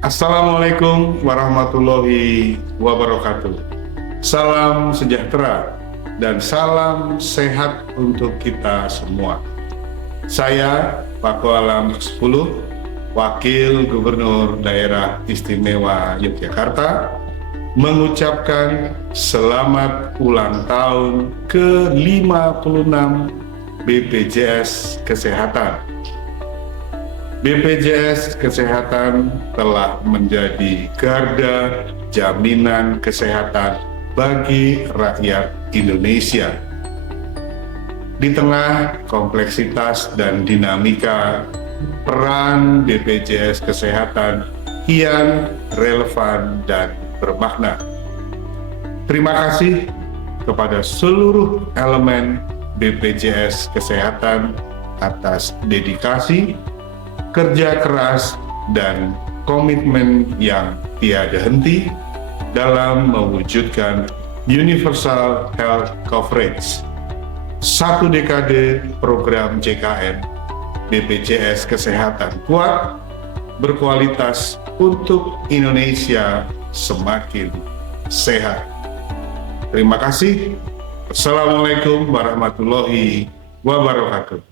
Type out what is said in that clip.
Assalamualaikum warahmatullahi wabarakatuh. Salam sejahtera dan salam sehat untuk kita semua. Saya Pak Alam 10, Wakil Gubernur Daerah Istimewa Yogyakarta, mengucapkan selamat ulang tahun ke-56 BPJS Kesehatan. BPJS Kesehatan telah menjadi garda jaminan kesehatan bagi rakyat Indonesia. Di tengah kompleksitas dan dinamika, peran BPJS Kesehatan kian relevan dan bermakna. Terima kasih kepada seluruh elemen BPJS Kesehatan atas dedikasi, kerja keras, dan komitmen yang tiada henti dalam mewujudkan Universal Health Coverage. 1 dekade program JKN BPJS Kesehatan kuat, berkualitas untuk Indonesia semakin sehat. Terima kasih. Assalamualaikum warahmatullahi wabarakatuh.